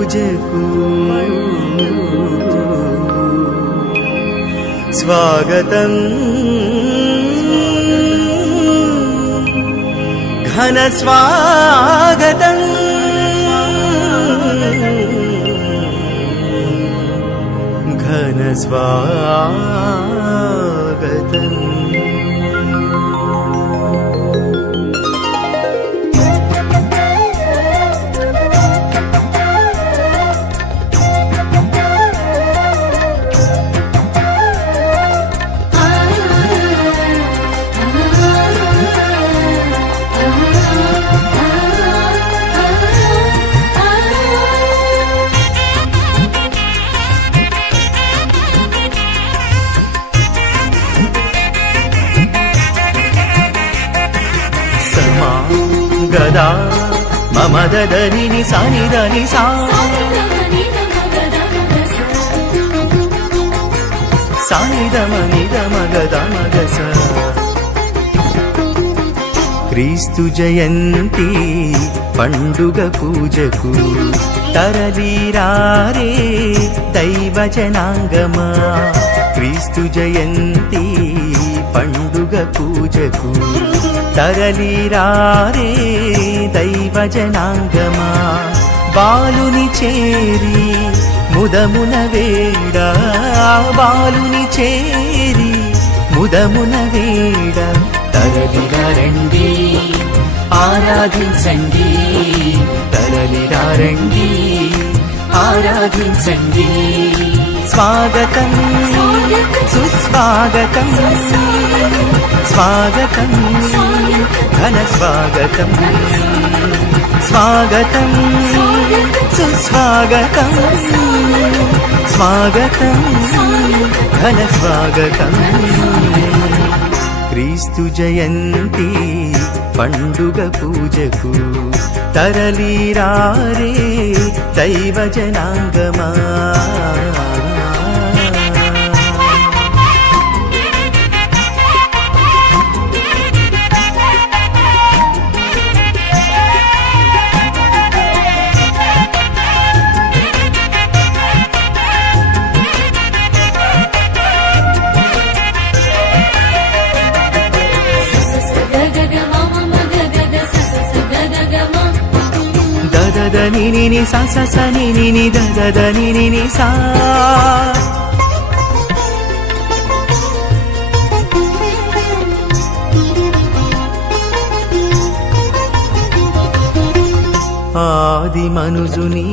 పూజకు స్వాగతం ఘన స్వాగతం ఘన స్వాగతం గదా మమ దదని ని సాని దని సా సాని దమ ని దమ గదా మగస. క్రీస్తు జయంతి పండుగ పూజకు తరలిరారే దైవ జనాంగమా. క్రీస్తు జయంతి పండుగ పూజకు తరలిరారే దైవ జనాంగమా. బాలుని చేరి ముదమున వేడ, బాలుని చేరి ముదమున వేడ. తరలిరండి ఆరాధించండి, తరలిరండి ఆరాధించండి. స్వాగతం సుస్వాగతం స్వాగతం ఘన స్వాగతం స్వాగతం సుస్వాగతం స్వాగతం ఘన స్వాగతం. క్రీస్తు జయంతి పండుగ పూజకు తరలిరారే దైవ జనాంగమా. దని ని సా స స ని ని ద ద ద ని ని సా. ఆది మనుజుని